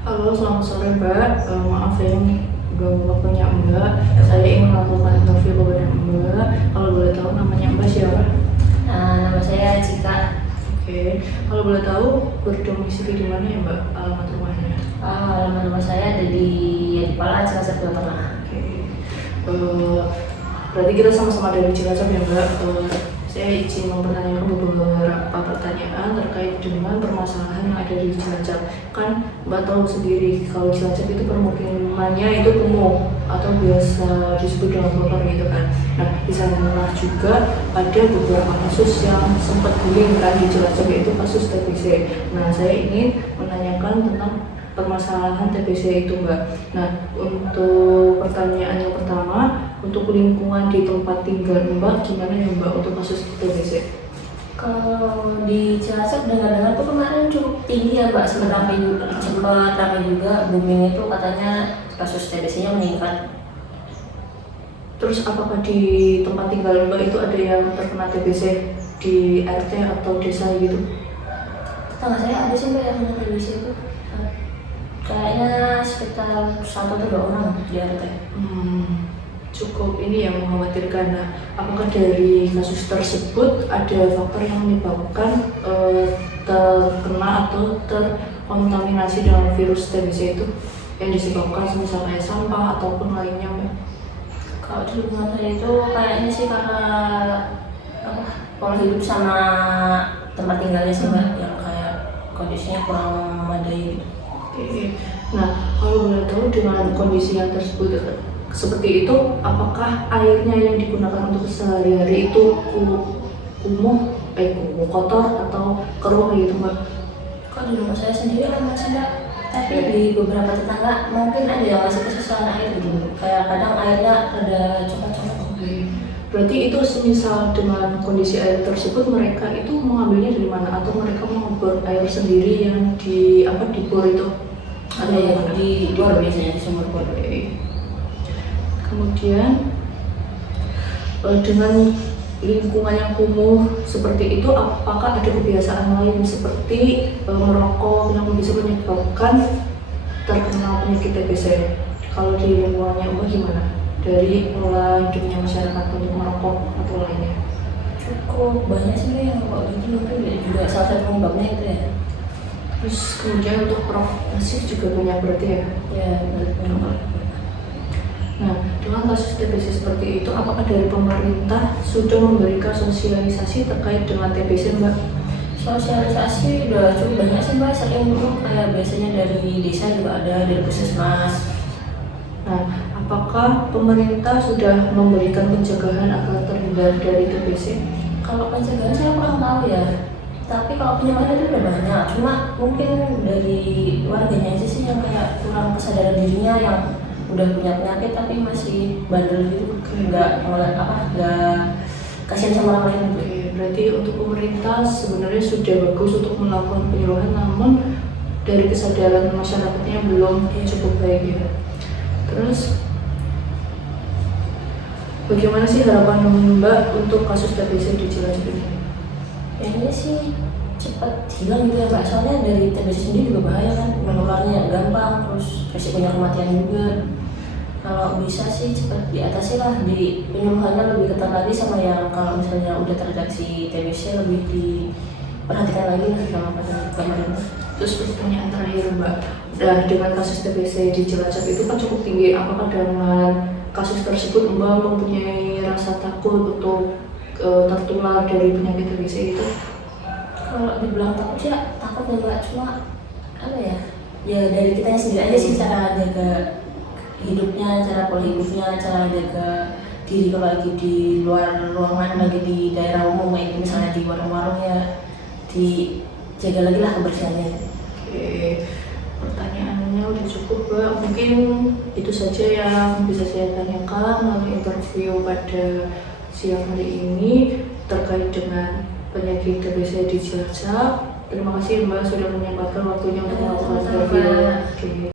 Halo, selamat sore Mbak. Maaf ya nih ganggu waktunya Mbak. Saya ingin melakukan interview kepada Mbak. Kalau boleh tahu namanya Mbak siapa? Nama saya Cika. Oke, kalau boleh tahu berdomisili di mana ya Mbak? Alamat rumahnya? Alamat rumah saya ada di Yadipala, Cilacap, Jawa Tengah. Oke. Berarti kita sama-sama dari Cilacap ya Mbak. Saya izin mempertanyakan beberapa pertanyaan terkait dengan permasalahan yang ada di Cilacap. Kan Mbak tahu sendiri kalau Cilacap itu permukimannya itu kumuh atau biasa disebut dengan kotor gitu kan. Nah, di sana juga ada beberapa kasus yang sempat booming kan di Cilacap, yaitu kasus TBC. Nah, saya ingin menanyakan tentang permasalahan TBC itu Mbak. Nah, untuk pertanyaan yang pertama, untuk lingkungan di tempat tinggal Mbak gimana ya Mbak untuk kasus TBC? Kalau di Cilacap dengar-dengar tuh kemarin cukup tinggi ya Mbak, sempat ramai juga booming itu, katanya kasus TBC-nya meningkat. Terus apakah di tempat tinggal Mbak itu ada yang terkena TBC di RT atau desa gitu? Tetangga saya ada sih Mbak yang kena TBC itu. Kayaknya sekitar 1 atau 2 orang di RT. Cukup ini yang mengkhawatirkan. Nah, apakah dari kasus tersebut ada faktor yang menyebabkan terkena atau terkontaminasi dengan virus TBC itu yang disebabkan misalnya sampah ataupun lainnya Mbak? Kalau di lingkungan saya itu kayaknya sih karena pola hidup sama tempat tinggalnya sih Mbak, yang kayak kondisinya kurang memadai gitu. Oke. Nah, kalau boleh tahu dengan kondisi yang tersebut seperti itu, apakah airnya yang digunakan untuk sehari-hari itu kumuh, kotor atau keruh gitu Mbak? Kalau di rumah saya sendiri aman sih Mbak, tapi di beberapa tetangga mungkin ada yang masih kesusahan air gitu. Kayak kadang airnya ada coklat-coklat. Oke. Berarti itu semisal dengan kondisi air tersebut, mereka itu mengambilnya dari mana, atau mereka membor air sendiri yang di bor itu? Ada yang di bor, biasanya di sumur bor. Kemudian dengan lingkungan yang kumuh seperti itu, apakah ada kebiasaan lain seperti merokok yang bisa menyebabkan terkena penyakit TBC? Kalau di lingkungannya Mbak gimana? Dari mulai hidupnya masyarakat untuk merokok atau lainnya? Cukup banyak sih Mbak yang merokok gitu, mungkin juga salah satu penyebabnya itu ya. Terus kemudian untuk perokok pasif juga banyak berarti ya? Ya, banyak. Nah, dengan kasus TBC seperti itu, apakah dari pemerintah sudah memberikan sosialisasi terkait dengan TBC Mbak? Sosialisasi udah cukup banyak sih Mbak, sering dulu kayak biasanya dari desa juga ada, dari puskesmas. Nah, apakah pemerintah sudah memberikan pencegahan agar terhindar dari TBC? Kalau pencegahan saya kurang tahu ya, tapi kalau pencegahan itu udah banyak, cuma mungkin dari warganya aja sih yang kayak kurang kesadaran dirinya, yang udah punya penyakit tapi masih bandel gitu, nggak kasihan sama orang lain gitu. Oke, berarti untuk pemerintah sebenarnya sudah bagus untuk melakukan penyuluhan, namun dari kesadaran masyarakatnya belum cukup baik ya. Terus bagaimana sih harapan Mbak untuk kasus TBC di Cilacap ini? Ya ini sih cepat hilang gitu ya Mbak, soalnya dari TBC sendiri juga bahaya kan, menularnya gampang, terus risikonya kematian juga. Kalau bisa sih cepat diatasi lah, di penyuluhannya lebih ketat lagi, sama yang kalau misalnya udah terdeteksi TBC lebih diperhatikan lagi lah sama pemerintah. Terus pertanyaan terakhir Mbak, dengan kasus TBC di Cilacap itu kan cukup tinggi, apakah dengan kasus tersebut Mbak mempunyai rasa takut untuk tertular dari penyakit TBC itu? Kalau dibilang takut ya takut ya Mbak, cuma apa ya dari kitanya sendiri aja sih, cara jaga hidupnya, cara pola hidupnya, cara jaga diri kalau lagi di luar ruangan, lagi di daerah umum kayak misalnya di warung-warung ya, dijaga lagi lah kebersihannya. Oke, pertanyaannya udah cukup Mbak, mungkin itu saja yang bisa saya tanyakan melalui interview pada siang hari ini terkait dengan penyakit TBC di Cilacap. Terima kasih Mbak sudah menyempatkan waktunya untuk melakukan interview.